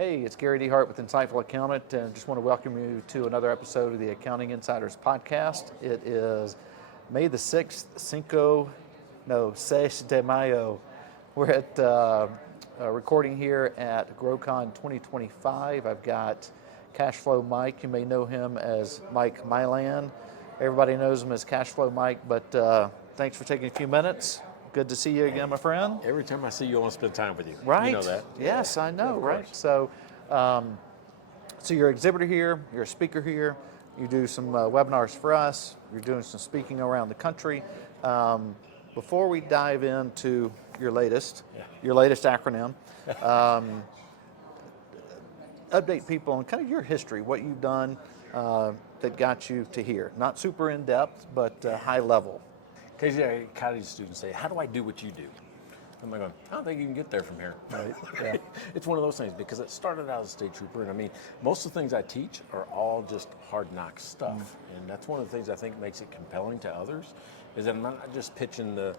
Hey, it's Gary DeHart with Insightful Accountant, and just want to welcome you to another episode of the Accounting Insiders podcast. It is May the 6th, 6 de Mayo. We're at recording here at GrowCon 2025. I've got Cashflow Mike. You may know him as Mike Milan. Everybody knows him as Cashflow Mike, but thanks for taking a few minutes. Good to see you again, my friend. Every time I see you, I want to spend time with you. Right. You know that. Yes, I know, Of right? course. So you're an exhibitor here, you're a speaker here, you do some webinars for us, you're doing some speaking around the country. Before we dive into your latest acronym, update people on kind of your history, what you've done that got you to here. Not super in-depth, but high level. Occasionally, college students say, "How do I do what you do?" I'm like, I don't think you can get there from here. Right. Yeah. It's one of those things because it started out as a state trooper, and I mean, most of the things I teach are all just hard knock stuff, and that's one of the things I think makes it compelling to others. Is that I'm not just pitching the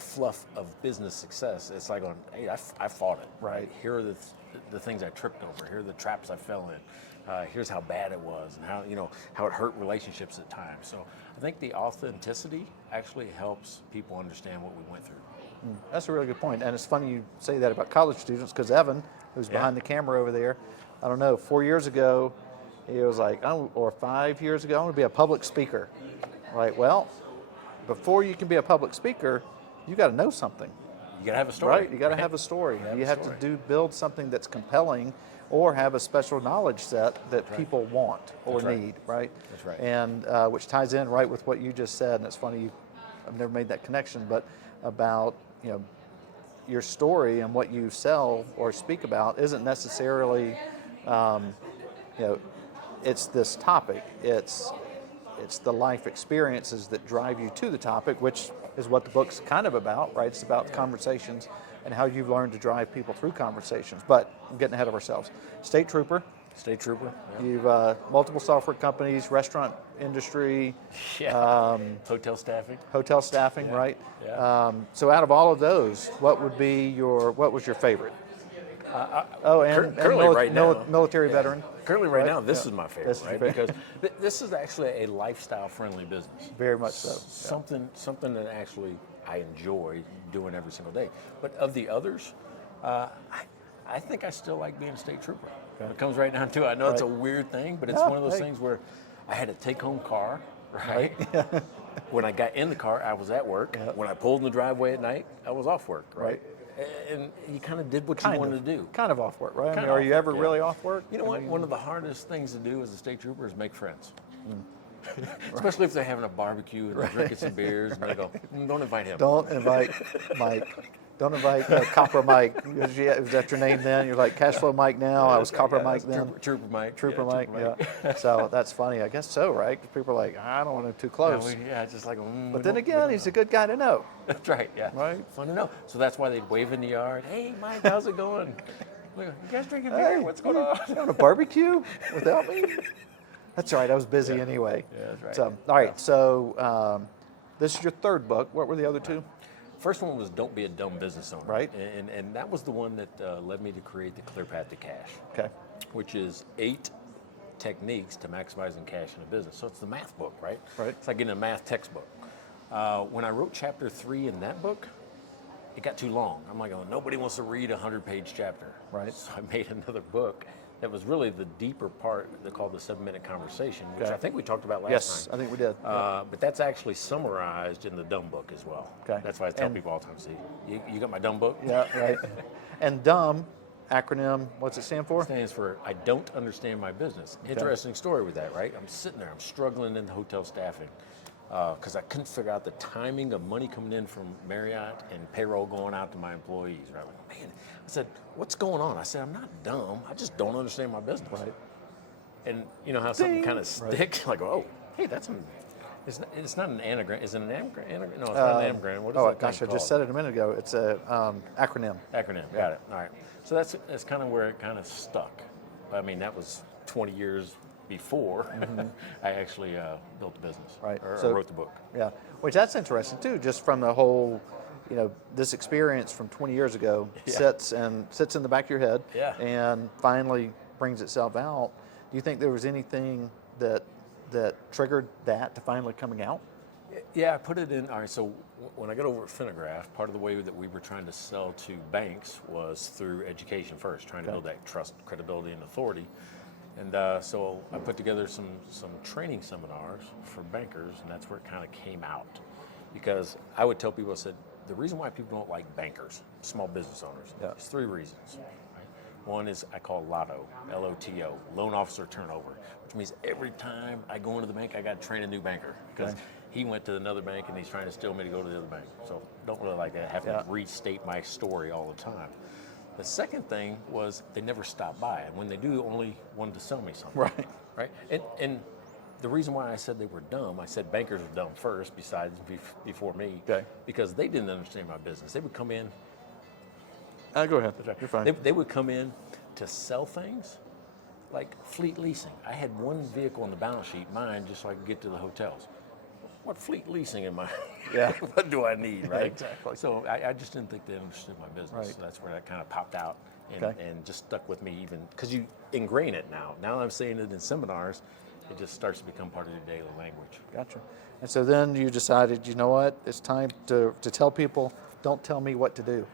fluff of business success. It's like going, hey, I fought it. Right. Here are the things I tripped over. Here are the traps I fell in. Here's how bad it was, and how it hurt relationships at times. So I think the authenticity actually helps people understand what we went through. That's a really good point. And it's funny you say that about college students because Evan, who's behind the camera over there, I don't know, 4 years ago, he was like, or 5 years ago, I'm going to be a public speaker. Like, well, before you can be a public speaker, you got to know something. You got to have a story. Right, you got to have a story. You have to build something that's compelling or have a special knowledge set that people want or need, right? That's right. And which ties in right with what you just said, and it's funny, I've never made that connection, but about, your story and what you sell or speak about isn't necessarily, it's this topic. It's the life experiences that drive you to the topic, which is what the book's kind of about, right? It's about conversations and how you've learned to drive people through conversations. But I'm getting ahead of ourselves. State trooper. State trooper. Yeah. You've multiple software companies, restaurant industry, Hotel staffing. right? Yeah. So out of all of those, what was your favorite? Currently right now, military veteran. Currently right now, this is my favorite, This is right? your Because this is actually a lifestyle-friendly business. Very much so. Something that actually I enjoy doing every single day. But of the others, I think I still like being a state trooper. When it comes right down to it, I know it's a weird thing, but it's one of those things where I had a take-home car, right? When I got in the car, I was at work. Yep. When I pulled in the driveway at night, I was off work, right? And you kind of did what you wanted to do. Kind of off work, right? Are you ever really off work? You know what? One of the hardest things to do as a state trooper is make friends. Especially if they're having a barbecue and they're drinking some beers, and they go, don't invite him. Don't invite Mike. Don't invite Copper Mike. Was that your name then? You're like Cashflow Mike now. I was Copper Mike then. Trooper Mike. Trooper Mike. So that's funny. I guess so, right? Because people are like, I don't want him too close. Just like. But then again, he's a good guy to know. That's right. Yeah. Right. Fun to know. So that's why they'd wave in the yard. Hey, Mike, how's it going? You guys drinking beer? What's going on? You on a barbecue without me? That's right. I was busy anyway. Yeah, that's right. So, all right. So this is your third book. What were the other two? First one was Don't Be a Dumb Business Owner. Right. And that was the one that led me to create the Clear Path to Cash. Okay. Which is 8 techniques to maximizing cash in a business. So it's the math book, right? Right. It's like getting a math textbook. When I wrote chapter 3 in that book, it got too long. I'm like, nobody wants to read a 100-page chapter. Right. So I made another book that was really the deeper part called the 7-minute conversation, which I think we talked about last time. Yes, I think we did. But that's actually summarized in the dumb book as well. Okay. That's why I tell people all the time, see, you got my dumb book? Yeah, right. And dumb, acronym, what's it stand for? It stands for I don't understand my business. Interesting story with that, right? I'm sitting there, I'm struggling in the hotel staffing because I couldn't figure out the timing of money coming in from Marriott and payroll going out to my employees. Right? Like, man, I said, what's going on? I said, I'm not dumb. I just don't understand my business. Right. And you know how something kind of sticks? Like, oh, hey, it's not an anagram. Is it an anagram? No, it's not an anagram. What is that gosh, I just said it a minute ago. It's a acronym. Acronym, got it. All right. So that's kind of where it kind of stuck. I mean, that was 20 years before I actually built the business, right? Or wrote the book. Yeah, which that's interesting too, just from the whole this experience from 20 years ago Yeah. sits in the back of your head, Yeah. and finally brings itself out. Do you think there was anything that triggered that to finally coming out? Yeah, I put it in. All right, so when I got over at Finagraph, part of the way that we were trying to sell to banks was through education first, trying to build that trust, credibility, and authority. And so I put together some training seminars for bankers, and that's where it kind of came out. Because I would tell people, I said, the reason why people don't like bankers, small business owners, is 3 reasons. Right? One is I call LOTO, L-O-T-O, loan officer turnover, which means every time I go into the bank, I got to train a new banker. Because he went to another bank and he's trying to steal me to go to the other bank. So don't really like that. I have to restate my story all the time. The second thing was they never stop by. And when they do, only wanted to sell me something. Right. And the reason why I said they were dumb, I said bankers were dumb first, before me, because they didn't understand my business. They would come in. Go ahead. You're fine. They would come in to sell things like fleet leasing. I had one vehicle on the balance sheet, mine, just so I could get to the hotels. What fleet leasing am I? What do I need, right? Exactly. So I just didn't think they understood my business. Right. So that's where that kind of popped out and just stuck with me, even because you ingrain it now. Now I'm saying it in seminars, it just starts to become part of your daily language. Gotcha. And so then you decided, you know what, it's time to tell people, don't tell me what to do.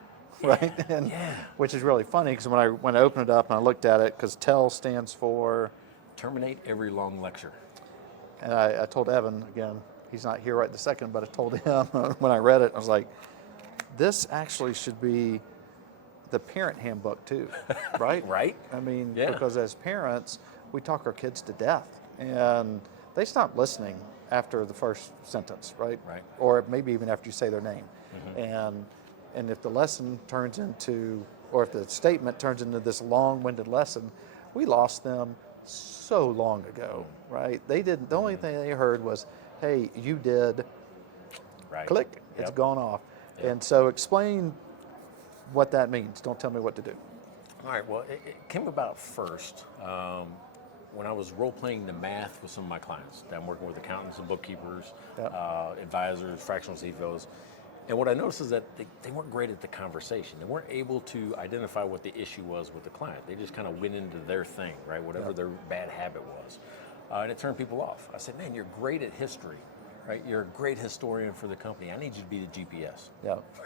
Right? And which is really funny, because when I opened it up and I looked at it, because TELL stands for? Terminate every long lecture. And I told Evan, again, he's not here right this second, but I told him when I read it, I was like, this actually should be the parent handbook too, right? Right. I mean, because as parents, we talk our kids to death, and they stop listening after the first sentence, right? Right. Or maybe even after you say their name. And if the lesson turns into, or if the statement turns into this long-winded lesson, we lost them so long ago, right? They didn't. The only thing they heard was, hey, you did, click, it's gone off. And so explain what that means. Don't tell me what to do. All right, well, it came about first when I was role-playing the math with some of my clients. I'm working with accountants and bookkeepers, advisors, fractional CFOs. And what I noticed is that they weren't great at the conversation. They weren't able to identify what the issue was with the client. They just kind of went into their thing, right? Whatever their bad habit was. And it turned people off. I said, man, you're great at history, right? You're a great historian for the company. I need you to be the GPS,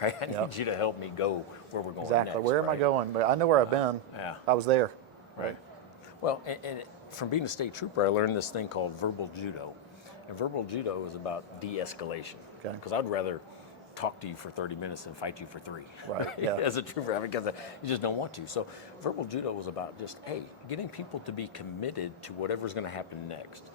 right? I need you to help me go where we're going next. Where am I going? But I know where I've been. I was there. Right. Well, and from being a state trooper, I learned this thing called verbal judo. And verbal judo is about de-escalation. Because I'd rather talk to you for 30 minutes and fight you for 3. Right. As a trooper, because you just don't want to. So verbal judo was about just, hey, getting people to be committed to whatever's going to happen next,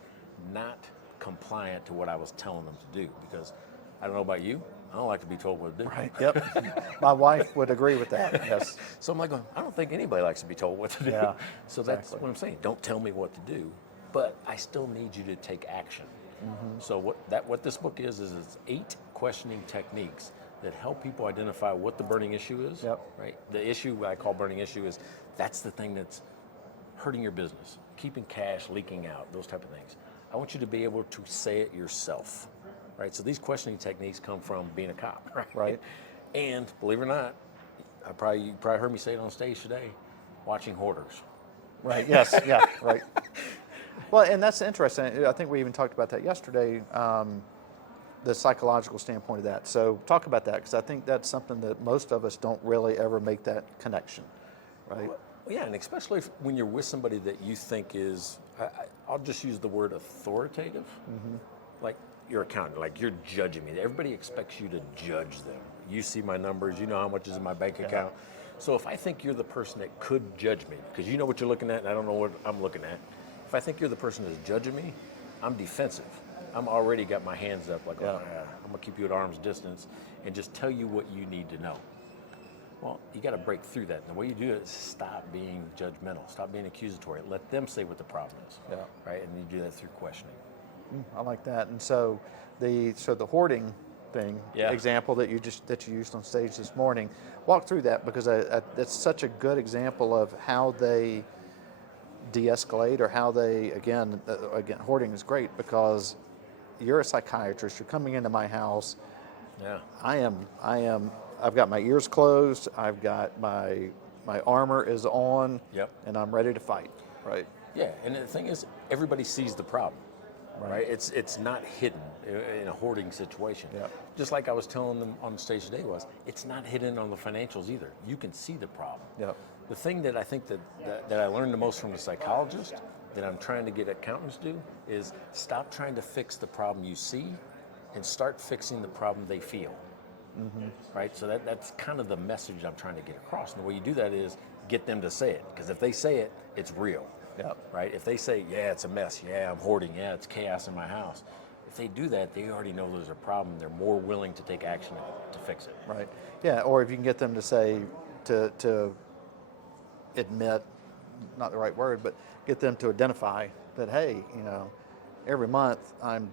not compliant to what I was telling them to do. Because I don't know about you, I don't like to be told what to do. Right. Yep. My wife would agree with that. Yes. So I'm like, I don't think anybody likes to be told what to do. Yeah, so that's what I'm saying. Don't tell me what to do, but I still need you to take action. So what this book is it's 8 questioning techniques that help people identify what the burning issue is. Right. The issue I call burning issue is that's the thing that's hurting your business, keeping cash leaking out, those type of things. I want you to be able to say it yourself. Right. So these questioning techniques come from being a cop. Right. And believe it or not, you probably heard me say it on stage today, watching hoarders. Right. Yes. Yeah. Right. Well, and that's interesting. I think we even talked about that yesterday, the psychological standpoint of that. So talk about that, because I think that's something that most of us don't really ever make that connection, right? Well, yeah, and especially when you're with somebody that you think is, I'll just use the word authoritative, like your accountant, like you're judging me. Everybody expects you to judge them. You see my numbers, you know how much is in my bank account. So if I think you're the person that could judge me, because you know what you're looking at and I don't know what I'm looking at, if I think you're the person that's judging me, I'm defensive. I'm already got my hands up like, I'm going to keep you at arm's distance and just tell you what you need to know. Well, you got to break through that. And the way you do it is stop being judgmental, stop being accusatory. Let them say what the problem is, right? And you do that through questioning. I like that. And so the hoarding thing example that you used on stage this morning, walk through that, because that's such a good example of how they de-escalate, or how they again hoarding is great, because you're a psychiatrist, you're coming into my house, I am I've got my ears closed. I've got my armor is on. Yep. And I'm ready to fight. Right. Yeah, and the thing is, everybody sees the problem, right? It's not hidden in a hoarding situation. Yep. Just like I was telling them on stage today it's not hidden on the financials either. You can see the problem. Yep. The thing that I think that I learned the most from a psychologist that I'm trying to get accountants to do is stop trying to fix the problem you see and start fixing the problem they feel. Mm-hmm. Right? So that's kind of the message I'm trying to get across. And the way you do that is get them to say it. Because if they say it, it's real. Yep. Right? If they say, yeah, it's a mess. Yeah, I'm hoarding. Yeah, it's chaos in my house. If they do that, they already know there's a problem. They're more willing to take action to fix it. Right. Yeah, or if you can get them to say, to admit, not the right word, but get them to identify that, hey, every month I'm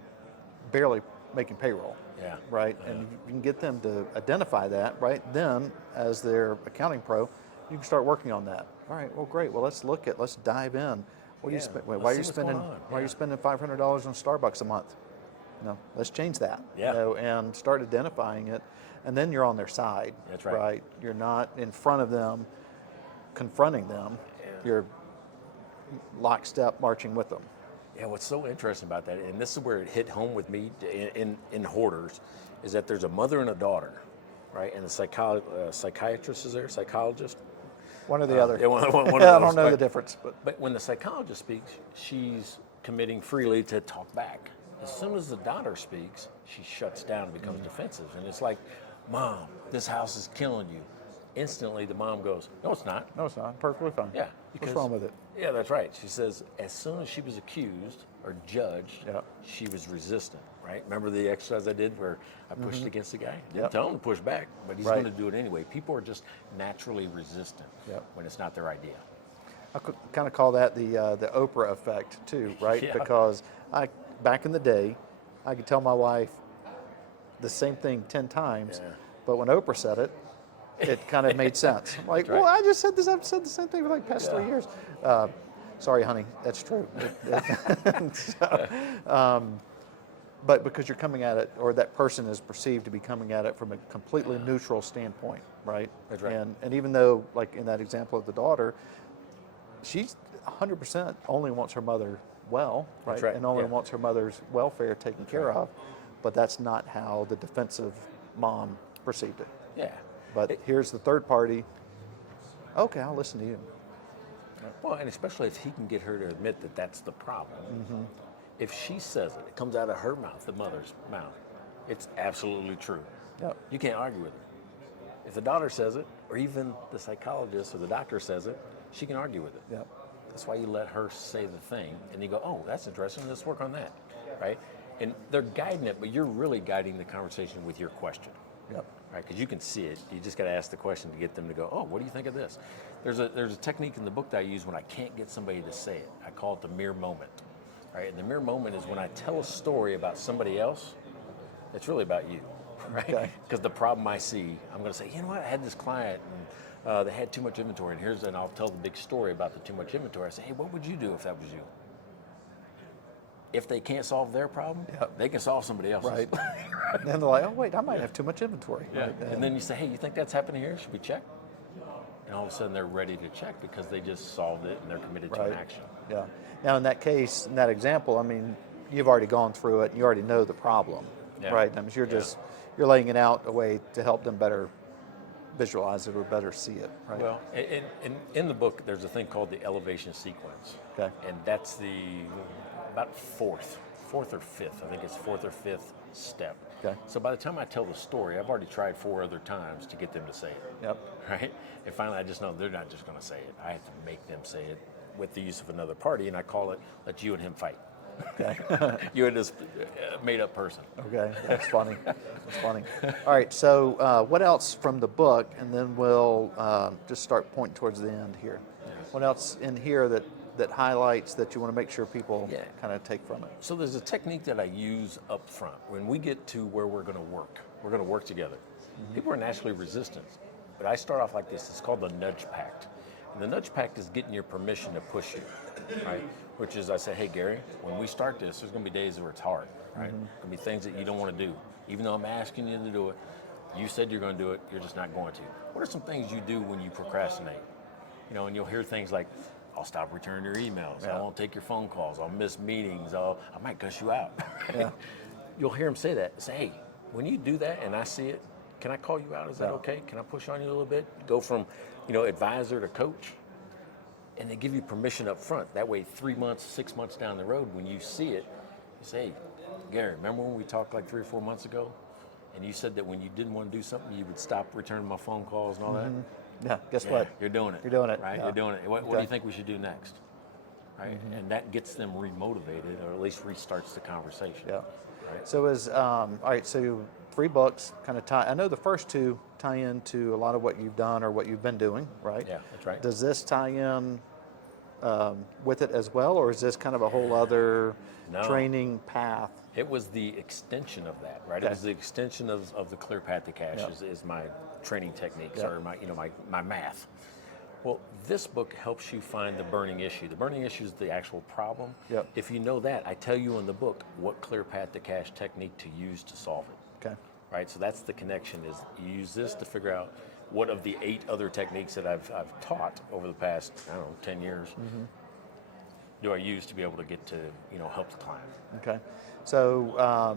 barely making payroll. Yeah. Right. Yeah. And you can get them to identify that, right? Then, as their accounting pro, you can start working on that. All right. Well, great. Well, let's dive in. What do you spend? Why are you spending? Why are you spending $500 on Starbucks a month? Let's change that. Yeah. And start identifying it, and then you're on their side. That's right. Right. You're not in front of them, confronting them. Yeah. You're lockstep marching with them. Yeah, what's so interesting about that, and this is where it hit home with me in hoarders, is that there's a mother and a daughter, right? And the psychiatrist is there, psychologist. One or the other. Yeah, one of I those, don't know right? the difference. But when the psychologist speaks, she's committing freely to talk back. As soon as the daughter speaks, she shuts down and becomes defensive. And it's like, Mom, this house is killing you. Instantly, the mom goes, no, it's not. No, it's not. Perfectly fine. Yeah. What's wrong with it? Yeah, that's right. She says, as soon as she was accused or judged, Yep. she was resistant, right? Remember the exercise I did where I pushed against the guy? Didn't Yep. tell him to push back, but he's Right. going to do it anyway. People are just naturally resistant Yep. when it's not their idea. I could kind of call that the Oprah effect too, right? Yeah. Because back in the day, I could tell my wife the same thing 10 times, Yeah. but when Oprah said it, it kind of made sense. I'm like, That's right. well, I just said this. I've said the same thing for like the past 3 years. Sorry, honey, that's true. But because you're coming at it, or that person is perceived to be coming at it from a completely neutral standpoint, right? That's right. And even though, like in that example of the daughter, she's 100% only wants her mother well, right? That's right, And only yeah. wants her mother's welfare taken care of, but that's not how the defensive mom perceived it. Yeah. But here's the third party. Okay, I'll listen to you. Well, and especially if he can get her to admit that that's the problem. Mm-hmm. If she says it, it comes out of her mouth, the mother's mouth. It's absolutely true. Yep. You can't argue with her. If the daughter says it, or even the psychologist or the doctor says it, she can argue with it. Yep. That's why you let her say the thing, and you go, oh, that's interesting, let's work on that, right? And they're guiding it, but you're really guiding the conversation with your question. Yep. Right, because you can see it. You just got to ask the question to get them to go, oh, what do you think of this? There's a technique in the book that I use when I can't get somebody to say it. I call it the mere moment. Right, and the mere moment is when I tell a story about somebody else, it's really about you, right? Okay. Because the problem I see, I'm going to say, you know what, I had this client and they had too much inventory, and I'll tell the big story about the too much inventory. I say, hey, what would you do if that was you? If they can't solve their problem, Yep. they can solve somebody else's. Right. And then they're like, oh, wait, I might have too much inventory. Yeah. Right? And then you say, hey, you think that's happening here? Should we check? And all of a sudden they're ready to check because they just solved it and they're committed to an action. Yeah. Now, in that case, in that example, I mean, you've already gone through it and you already know the problem, Yeah. right? I mean, you're laying it out a way to help them better visualize it or better see it, right? Well, in the book, there's a thing called the elevation sequence. Okay. And that's about fourth or fifth. I think it's fourth or fifth step. Okay. So by the time I tell the story, I've already tried 4 other times to get them to say it. Yep. Right? And finally, I just know they're not just going to say it. I have to make them say it with the use of another party, and I call it, let you and him fight. Okay. You and this made-up person. Okay, that's funny. That's funny. All right, so what else from the book, and then we'll just start pointing towards the end here. What else in here that highlights that you want to make sure people kind of take from it? So there's a technique that I use up front. When we get to where we're going to work together. Mm-hmm. People are naturally resistant, but I start off like this. It's called the nudge pact. And the nudge pact is getting your permission to push you, right? Which is I say, hey, Gary, when we start this, there's going to be days where it's hard, right? Mm-hmm. There's going to be things that you don't want to do. Even though I'm asking you to do it, You said you're going to do it, you're just not going to. What are some things you do when you procrastinate? You know, and you'll hear things like, I'll stop returning your emails. I won't take your phone calls. I'll miss meetings. I might cuss you out. Yeah. You'll hear them say that. Say, hey, when you do that and I see it, can I call you out? Is that okay? Can I push on you a little bit? Go from, advisor to coach. And they give you permission up front. That way, 3 months, 6 months down the road, when you see it, you say, hey, Gary, remember when we talked like 3 or 4 months ago? And you said that when you didn't want to do something, you would stop returning my phone calls and all that? Yeah, guess what? You're doing it. You're doing it. Right? Yeah. You're doing it. What do you think we should do next? Right? And that gets them remotivated, or at least restarts the conversation. Yeah. Right? So all right, so 3 books kind of tie, I know the first 2 tie into a lot of what you've done or what you've been doing, right? Yeah, that's right. Does this tie in with it as well, or is this kind of a whole other training path? It was the extension of that, right? Okay. It was the extension of the clear path to cash is my training techniques or my math. Well, this book helps you find the burning issue. The burning issue is the actual problem. Yep. If you know that, I tell you in the book what clear path to cash technique to use to solve it. Okay. Right, so that's the connection, is you use this to figure out what of the 8 other techniques that I've taught over the past, 10 years, do I use to be able to get to, help the client. Okay. So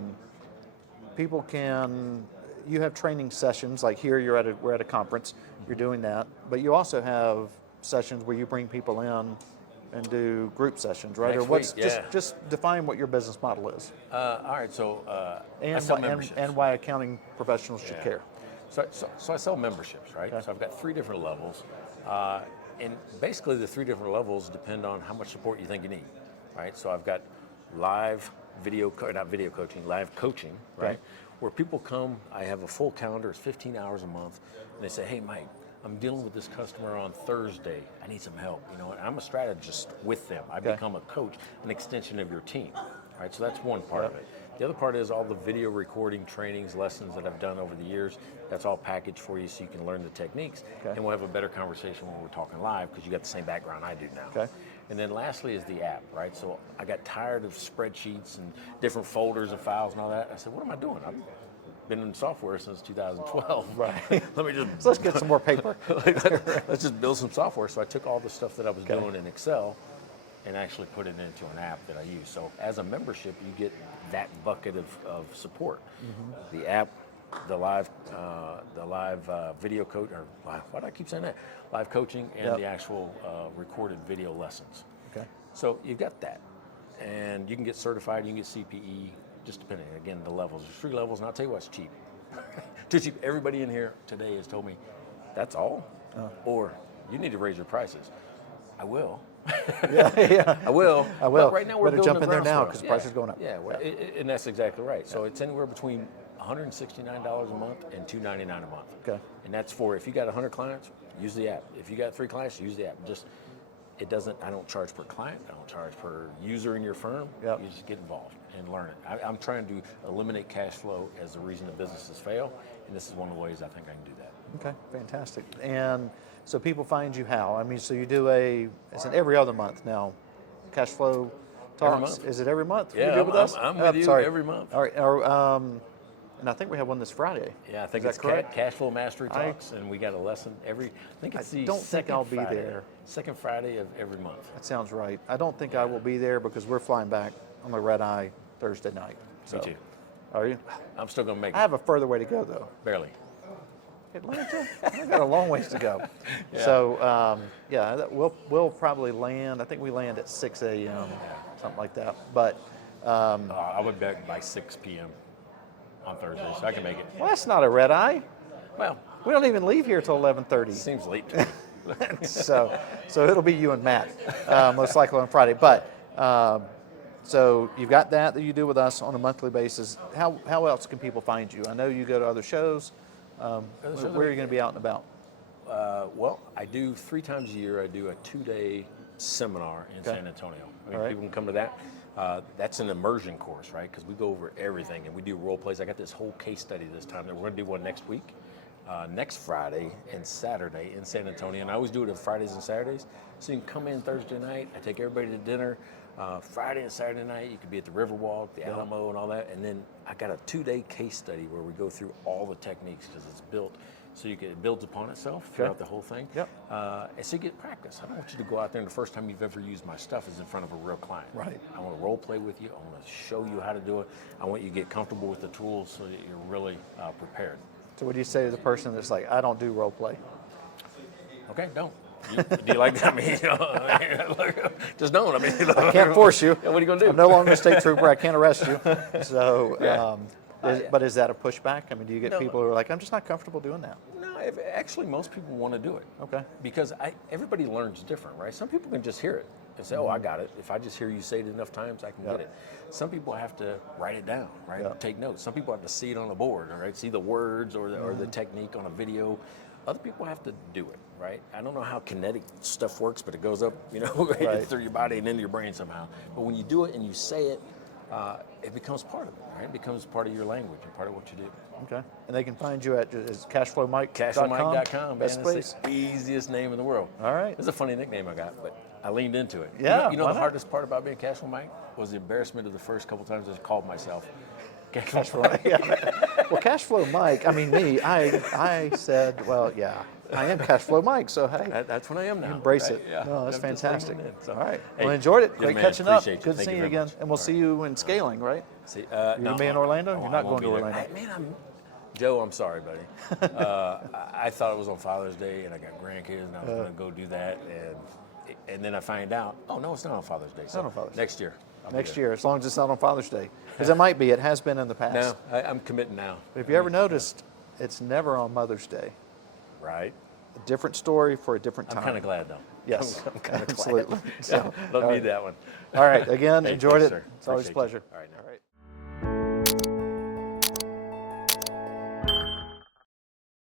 you have training sessions, like here we're at a conference, you're doing that, but you also have sessions where you bring people in and do group sessions, right? Next or what's week, just define what your business model is. All right, so I And sell why, memberships. and why accounting professionals should care. So I sell memberships, right? Okay. So I've got 3 different levels, and basically the 3 different levels depend on how much support you think you need, right? So I've got live live coaching, right? Okay. Where people come, I have a full calendar, it's 15 hours a month, and they say, hey, Mike, I'm dealing with this customer on Thursday. I need some help. And I'm a strategist with them. I become a coach, an extension of your team. Right? So that's one part of it. The other part is all the video recording trainings, lessons that I've done over the years. That's all packaged for you so you can learn the techniques. Okay. And we'll have a better conversation when we're talking live because you got the same background I do now. Okay. And then lastly is the app, right? So I got tired of spreadsheets and different folders and files and all that. I said, what am I doing? I've been in software since 2012. Right. Let me just So let's get some more paper. let's just build some software. So I took all the stuff that I was doing in Excel and actually put it into an app that I use. So as a membership, you get that bucket of support. The app, the live video coach, or why do I keep saying that? Live coaching and the actual recorded video lessons. Okay. So you've got that. And you can get certified, you can get CPE, just depending, again, the levels. There's 3 levels, and I'll tell you what's cheap. Too cheap. Everybody in here today has told me, that's all? Or, you need to raise your prices. I will. I will. But right now we're better building jump a in there now groundswell. because the price is going up. Yeah, well, and that's exactly right. So it's anywhere between $169 a month and $299 a month. Okay. And that's for, if you got 100 clients, use the app. If you got 3 clients, use the app. I don't charge per client. I don't charge per user in your firm. Yep. You just get involved and learn it. I'm trying to eliminate cash flow as the reason that businesses fail, and this is one of the ways I think I can do that. Okay, fantastic. And so people find you how? I mean, so you do it's an every other month now. Cash flow talks. Every month. Is it every month? Yeah, you do with us? I'm with you sorry. every month. All right. And I think we have one this Friday. Yeah, I think Is it's that correct? Cash Flow Mastery Talks, and we got a lesson I think it's the don't think second I'll be Friday, there. Second Friday of every month. That sounds right. I don't think I will be there because we're flying back on the red eye Thursday night. So. Me too. Are you? I'm still going to make I it. have a further way to go though. Barely. Atlanta? I've got a long ways to go. So we'll probably land. I think we land at 6 a.m. something like that. But I would be back by 6 p.m. on Thursday, so I can make it. well, that's not a red eye. Well, We don't even leave here till 11:30. seems late. So it'll be you and Matt most likely on Friday. But so you've got that you do with us on a monthly basis. How else can people find you? I know you go to other shows. Where are you going to be out and about? Well, I do 3 times a year. I do a 2-day seminar in San Antonio. I mean, All right. people can come to that. That's an immersion course, right? Because we go over everything, and we do role plays. I got this whole case study this time. We're going to do one next week, next Friday and Saturday in San Antonio. And I always do it on Fridays and Saturdays. So you can come in Thursday night. I take everybody to dinner. Friday and Saturday night, you could be at the Riverwalk, the Alamo, and all that. And then I got a 2-day case study where we go through all the techniques because it's built so it builds upon itself throughout the whole thing. Yep. And so you get practice. I don't want you to go out there and the first time you've ever used my stuff is in front of a real client. Right. I want to role play with you. I want to show you how to do it. I want you to get comfortable with the tools so that you're really prepared. So what do you say to the person that's like, I don't do role play? Okay, don't. Do you like that? I mean, just don't. I mean, I can't force you. Yeah, what are you going to do? I'm no longer a state trooper. I can't arrest you. So, but is that a pushback? I mean, do you get people who are like, I'm just not comfortable doing that? No, actually, most people want to do it. Okay. Because everybody learns different, right? Some people can just hear it and say, oh, I got it. If I just hear you say it enough times, I can get it. Some people have to write it down, right? Take notes. Some people have to see it on the board, right? See the words or the technique on a video. Other people have to do it, right? I don't know how kinetic stuff works, but it goes up, through your body and into your brain somehow. But when you do it and you say it, it becomes part of it, right? It becomes part of your language and part of what you do. Okay. And they can find you at cashflowmike.com? Cashflowmike.com, man. Best It's place. the easiest name in the world. All right. It's a funny nickname I got, but I leaned into it. Yeah, You know why the not? hardest part about being Cashflow Mike was the embarrassment of the first couple times I called myself Cashflow Mike. Well, Cashflow Mike, I mean, I said, well, yeah, I am Cashflow Mike, so hey. That's what I am now. Embrace it. Yeah. No, that's I'm just fantastic. leaning in, so. All right. Hey, Well, enjoyed it. yeah, Great man, catching up. appreciate you. Good Thank seeing you you very again. much. And we'll see you in scaling, right? See, You're going to be in Orlando? You're not I won't going to be there. Orlando. Man, Joe, I'm sorry, buddy. I thought it was on Father's Day, and I got grandkids, and I was going to go do that, and then I find out, oh no, it's not on Father's Day. So Not on Father's Day. next year. I'll be Next there. year, as long as it's not on Father's Day. Because it might be. It has been in the past. No, I'm committing now. But if you ever noticed, it's never on Mother's Day. Right. A different story for a different time. I'm kind of glad though. Yes, I'm kind of absolutely. glad. So, Don't all need right. that one. All right. Again, Hey, enjoyed thanks, it. sir. It's always a Appreciate you. pleasure. All right, now. All right.